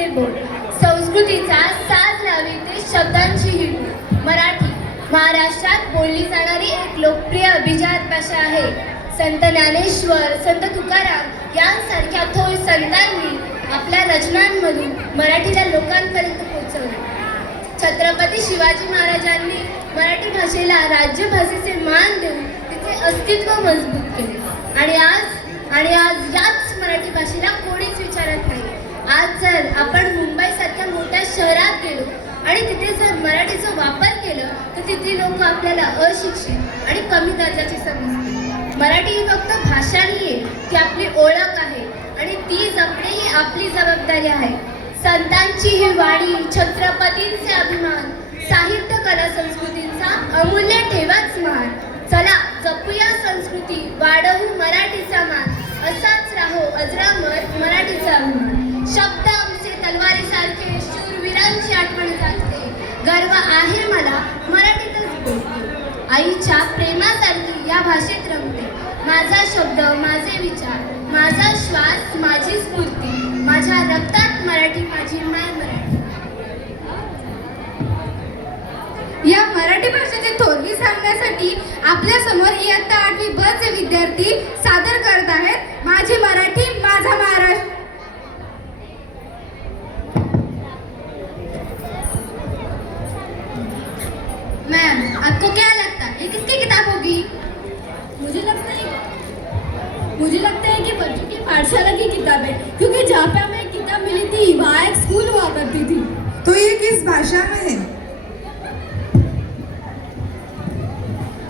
संस्कृतीचे बोल, संस्कृतीचा साज लावी ते शब्दांची हिडू. मराठी महाराष्ट्रात बोलली जाणारी एक लोकप्रिय अभिजात भाषा आहे. संत ज्ञानेश्वर, संत तुकाराम यांसारख्या थोर संतांनी आपल्या रचनांमधून मराठीला लोकांपर्यंत पोहोचवले. छत्रपती शिवाजी महाराजांनी मराठी भाषेला राज्यभाषेचे मान देऊन तिचे अस्तित्व मजबूत केले. आणि आज याच मराठी भाषेला कोणीच विचारत नाही. आज जर आपण मुंबईसारख्या मोठ्या शहरात गेलो आणि तिथे जर मराठीचा वापर केला तर तिथली लोक आपल्याला अशिक्षित आणि कमी दर्जाची समजतात. मराठी ही फक्त भाषा नाहीये, ती आपली ओळख आहे आणि ती जपणे ही आपली जबाबदारी आहे. संतांची ही वाणी, छत्रपतींचे अभिमान, साहित्य कला संस्कृतींचा अमूल्य ठेवाच मान. चला जपूया संस्कृती, वाढवू मराठीचा मान, असाच राहो अजरामर मराठीचा अभिमान. शब्द आमचे तलवारीसारखे, शूरवीरांची आठवण जागते, गर्व आहे मला मराठीतच बोलते. आईच्या प्रेमासारखी या भाषेत रमते. माझा शब्द, माझे विचार, माझा श्वास, माझी स्फूर्ती, माझ्या रक्तात मराठी, माझी माय मराठी. या मराठी भाषेचे थोरवी सांगण्यासाठी आपल्या समोर इयत्ता 8वी ब चे विद्यार्थी सादर करत आहेत माझी मराठी माझा महाराष्ट्र. मैम, आपको क्या लगता है ये किसकी किताब होगी? मुझे लगता है कि बच्चों की पाठशाला की किताब है, क्योंकि जहाँ पे हमें किताब मिली थी वहाँ एक स्कूल हुआ करती थी. तो ये किस भाषा में है?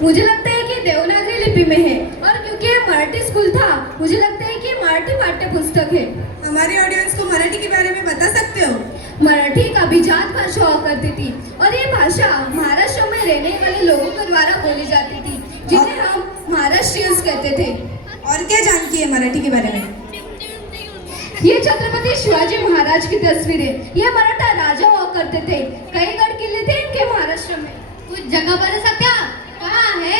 मुझे लगता है कि देवनागरी लिपि में है, और क्योंकि ये मराठी स्कूल था मुझे लगता है कि मराठी पाठ्य पुस्तक है. हमारे ऑडियंस को मराठी के बारे में बता सकते हो? मराठी एक अभिजात भाषा हुआ करती थी और ये भाषा महाराष्ट्र में रहने वाले लोगों के द्वारा बोली जाती थी, जिन्हें हम महाराष्ट्रियंस कहते थे. और क्या जानती है मराठी के बारे में? ये छत्रपति शिवाजी महाराज की तस्वीर है. ये मराठा राजा हुआ करते थे. कई गढ़ किले थे इनके महाराष्ट्र में. कुछ जगह बता सकते हैं आप? कहाँ है?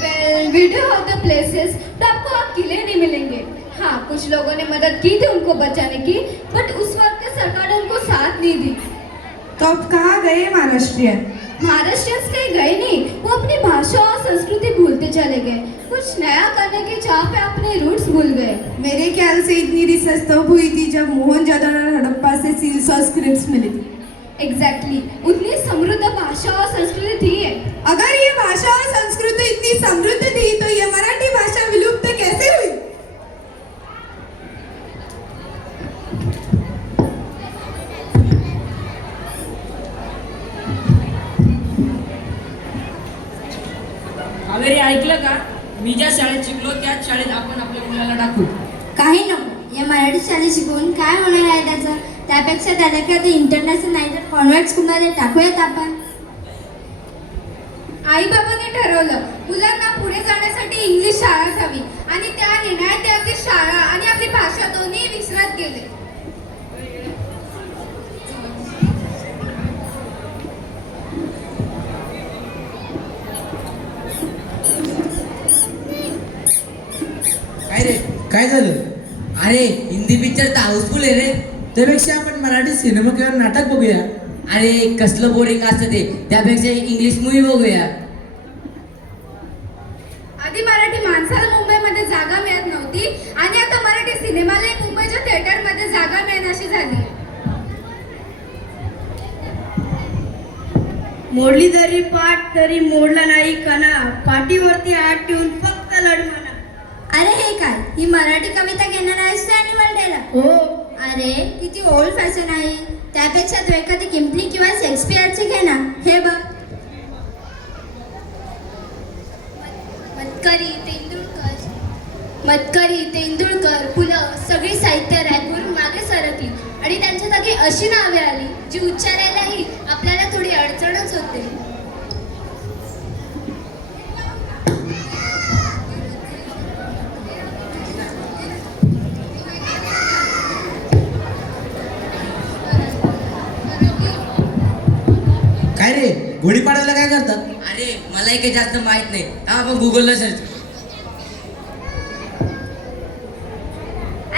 Well, we do have the places, तो आपको आप किले नहीं मिलेंगे. हाँ, कुछ लोगों ने मदद की थी उनको बचाने की, बट उस वक्त की सरकार ने उनको साथ नहीं दी. तो अब कहाँ गए महाराष्ट्रियन? महाराष्ट्रियंस कहीं गए नहीं, वो अपनी भाषा और संस्कृति भूलते चले गए. कुछ नया करने की चाह पे अपने रूट्स भूल गए. मेरे ख्याल से इतनी रिसर्च तब हुई थी जब मोहनजोदड़ो और हड़प्पा से सील्स और स्क्रिप्ट्स मिली थी. एग्जैक्टली, उतनी समृद्ध भाषा और संस्कृति थी है. अगर ये भाषा और संस्कृति इतनी समृद्ध थी तो ये मराठी भाषा विलुप्त कैसे हुई? अगं ऐकलं का? मी ज्या शाळेत शिकलो त्याच शाळेत आपण आपल्या मुलाला टाकू. काही नको, या मराठी शाळेत शिकवून काय होणार आहे त्याचं? त्यापेक्षा त्याला काय ते इंटरनॅशनल नाही तर कॉन्व्हेंट स्कूलमध्ये टाकूयात आपण. आई बाबांनी ठरवलं मुलांना पुढे जाण्यासाठी इंग्लिश शाळा हवी आणि त्या निर्णयात ते आपली शाळा आणि आपली भाषा दोन्ही विसरत गेले. काय रे, काय झालं? अरे हिंदी पिक्चर तर हाऊसफुल आहे रे. त्यापेक्षा आपण मराठी सिनेमा किंवा नाटक बघूया. अरे कसलं बोरिंग असतं ते, त्यापेक्षा इंग्लिश मूवी बघूया. आधी मराठी माणसाला मुंबईमध्ये जागा मिळत नव्हती आणि आता मराठी सिनेमालाही मुंबईच्या थिएटरमध्ये जागा मिळण्याशी झाली. मोडली जरी पाठ तरी मोडला नाही कणा, पाठीवरती हात ठेवून फक्त लढ म्हणा. अरे हे काय, ही मराठी कविता घेणार आहेस का ॲन्युअल डेला? हो. अरे किती ओल्ड फॅशन आहे. त्यापेक्षा तू एखादी किंपली किंवा शेक्सपियरची घे ना. हे बघ. मतकरी, तेंडुलकर, पुलं सगळी साहित्य रॅकवरून मागे सरकली आणि त्यांच्या जागी अशी नावे आली जी उच्चारायलाही आपल्याला थोडी अडचणच होते. काय रे, गुढीपाडव्याला काय करतात? अरे मलाही काही जास्त माहित नाही, आपण गुगलला सर्च.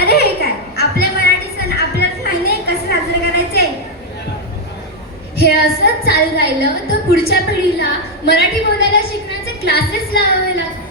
अरे हे काय, आपले मराठी सण आपल्याला माहिती असंच चालू राहिलं तर पुढच्या पिढीला मराठी बोलायला शिकण्याचे क्लासेस लावावे लागतील.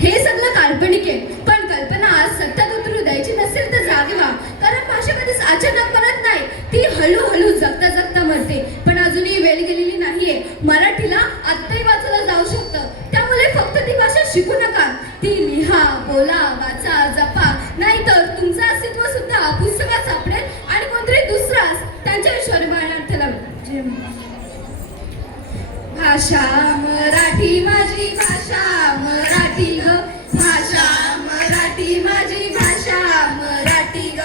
हे सगळं काल्पनिक आहे, पण कल्पना आज सत्यात उतरू द्यायची नसेल तर जागे व्हा. कारण भाषा कधीच अचानक मरत नाही, ती हळूहळू जगता जगता मरते. पण अजूनही वेळ गेलेली नाहीये. मराठीला आत्ताही वाचलं जाऊ शकतं. त्यामुळे फक्त ती भाषा शिकू नका, ती लिहा, बोला, वाचा, जपा. नाहीतर तुमचं अस्तित्व सुद्धा पुस्तकात सापडेल आणि कोणतरी दुसराच त्यांच्या विश्वास ठेवला. भाषा मराठी माझी भाषा मराठी ग, भाषा मराठी माझी भाषा मराठी ग.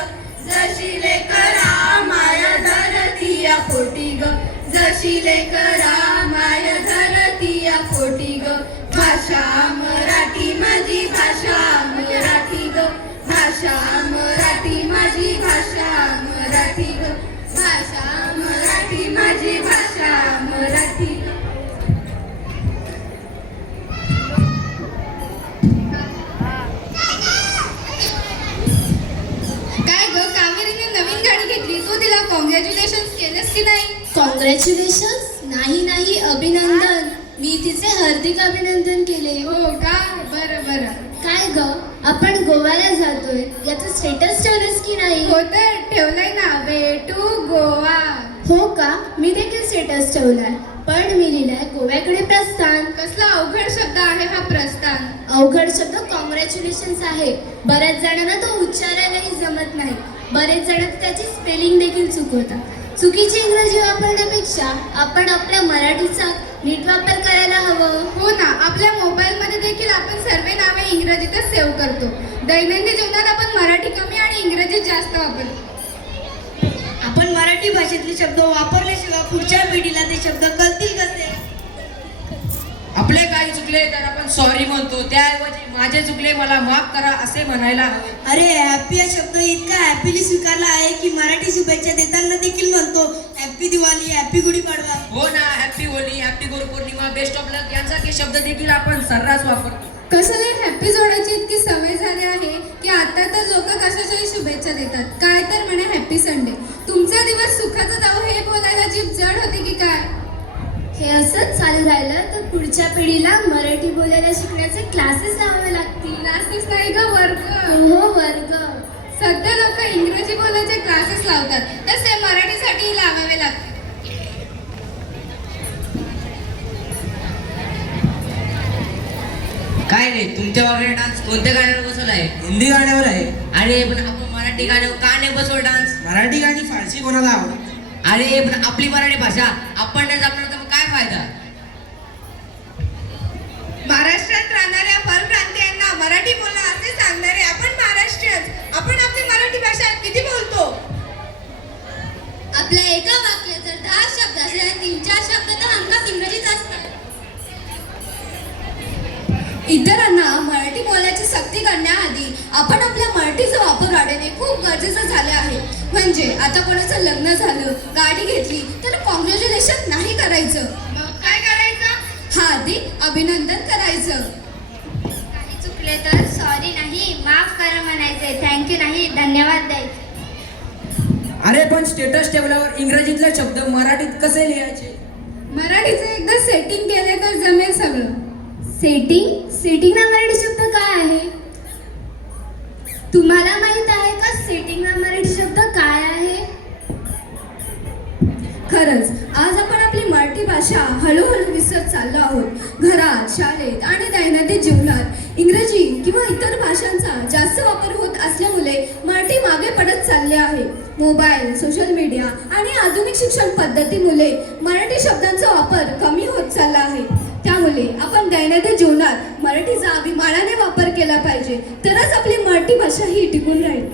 जशी लेकरा माया धरती या पोटी ग, जशी लेकरा माया धरती या पोटी ग. भाषा मराठी माझी भाषा मराठी ग, भाषा मराठी माझी भाषा मराठी ग, भाषा मराठी माझी भाषा मराठी ग. काय ग, कावेरीने नवीन गाडी घेतली, तू तिला कॉंग्रॅच्युलेशन केलंस की नाही? कॉंग्रॅच्युलेशन्स? नाही, अभिनंदन. मी तिचे हार्दिक अभिनंदन केले. हो का, बरं बरं. काय ग, आपण गोव्याला जातोय याचं स्टेटस ठेवलंस की नाही? हो तर ठेवलंय ना, वे टू गोवा. हो का, मी देखील स्टेटस ठेवलाय, पण मी लिहिलंय गोव्याकडे प्रस्थान. कसला अवघड शब्द आहे हा प्रस्थान. अवघड शब्द कॉंग्रॅच्युलेशन्स आहे. बऱ्याच जणांना तो उच्चारायलाही जमत नाही. बरेच जण त्याची स्पेलिंग देखील चुकवतात. चुकीची इंग्रजी वापरण्यापेक्षा आपण आपल्या मराठीचा नीट वापर करायला हवं. हो ना, आपल्या मोबाईलमध्ये देखील आपण सर्व नावे इंग्रजीतच सेव्ह करतो. दैनंदिन जीवनात आपण मराठी कमी आणि इंग्रजी जास्त वापरतो. आपण मराठी भाषेतले शब्द वापरल्याशिवाय पुढच्या पिढीला ते शब्द कळतील कसे? आपले काही चुकले तर आपण सॉरी म्हणतो, त्याऐवजी माझे चुकले मला माफ करा असे म्हणायला हवे. अरे हॅपी हा शब्द इतका हॅपीली स्वीकारला आहे की मराठी शुभेच्छा देताना देखील म्हणतो हॅपी दिवाळी, हॅपी गुढीपाडवा. हो ना, happy Holi, happy Guru Purnima, best of luck यांसारखे शब्द देखील आपण सर्रास वापरतो. कशाला हॅपी जोडायची इतकी सवय झाली आहे की आता तर लोक कशाच्याही शुभेच्छा देतात. काय तर म्हणे हॅपी संडे. तुमचा दिवस सुखाचा जावो हे बोलायला जीभ जड होते की काय? हे असंच चालू राहिलं तर पुढच्या पिढीला मराठी बोलायला शिकण्याचे क्लासेस लावावे लागतील. क्लासेस नाही ग, वर्ग. हो, वर्ग. सध्या लोक इंग्रजी बोलायचे क्लासेस लावतात, तसे मराठीसाठी लावावे लागतात. काय रे, तुमच्या वगैरे डान्स कोणत्या गाण्यावर बसवला आहे? हिंदी गाण्यावर आहे. अरे पण आपण मराठी गाण्यावर का नाही बसवलं डान्स? मराठी गाणी फारशी कोणाला आवडत? अरे पण आपली मराठी भाषा आपण नाही जपणार तर मग काय फायदा? महाराष्ट्रात राहणाऱ्या परप्रांतीयांना मराठी बोलणं असे सांगणारे आपण महाराष्ट्रीयन. आपण आपली मराठी भाषा किती बोलतो? आपल्या एका वाक्यात जर 10 शब्द असले तर 3-4 शब्द तर हमखास इंग्रजीत असतात. इतरांना मराठी बोलायची सक्ती करण्याआधी आपण आपल्या मराठीचा वापर वाढवणे खूप गरजेचं झाले आहे. म्हणजे आता कोणाचं लग्न झालं, गाडी घेतली तर कॉंग्रॅच्युलेशन नाही करायचं. मग काय करायचं? हार्दिक अभिनंदन करायचं. काही चुकले तर सॉरी नाही, माफ करा म्हणायचे. थँक्यू नाही, धन्यवाद द्यायचे. अरे पण स्टेटस ठेवल्यावर इंग्रजीतले शब्द मराठीत कसे लिहायचे? मराठीचं एकदा सेटिंग केले तर जमेल सगळं. सेटिंग? सेटिंगला मराठी शब्द काय आहे? तुम्हाला माहित आहे का सेटिंगला मराठी शब्द काय आहे? खरंच आज आपण आपली मराठी भाषा हळूहळू विसरत चाललो आहोत. घरात, शाळेत आणि दैनंदिन जीवनात इंग्रजी किंवा इतर भाषांचा जास्त वापर होत असल्यामुळे मराठी मागे पडत चालले आहे. मोबाईल, सोशल मीडिया आणि आधुनिक शिक्षण पद्धतीमुळे मराठी शब्दांचा वापर कमी होत चालला आहे. त्यामुळे आपण दैनंदिन जीवनात मराठीचा अभिमानाने वापर केला पाहिजे, तरच आपली मराठी भाषा ही टिकून राहील.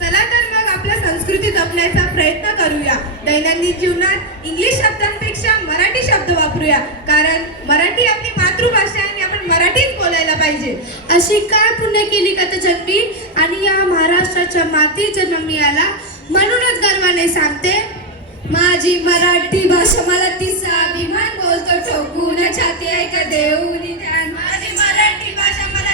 चला तर मग आपल्या संस्कृती जपण्याचा प्रयत्न करूया. दैनंदिन जीवनात इंग्लिश शब्दांपेक्षा मराठी शब्द वापरूया, कारण मराठी आपली मातृभाषा आहे आणि आपण मराठीच बोलायला पाहिजे. अशी काय पुण्य केली का त्या जन्मी आणि या महाराष्ट्राच्या मातीत जन्म मिळाला, म्हणूनच गर्वाने सांगते माझी मराठी भाषा मला तिचा अभिमान बोलतो ठोकून छाती ऐक देऊन ध्यान. माझी मराठी भाषा मला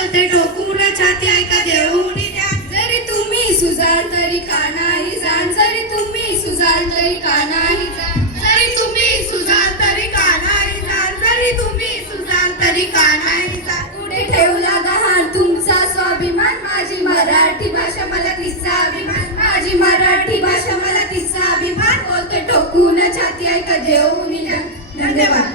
बोलते ठोकून छाती ऐका देऊन द्या. जरी तुम्ही सुजाल तरी का नाही जाण, जरी तुम्ही सुजाल तरी का नाही जाण. जरी तुम्ही सुजाल तरी का नाही जाल, जरी तुम्ही सुजाल तरी का नाही जाल. पुढे ठेवला गहाण तुमचा स्वाभिमान, माझी मराठी भाषा मला तिचा अभिमान, माझी मराठी भाषा मला तिचा अभिमान. बोलते ठोकून छाती ऐका देऊन द्या. धन्यवाद.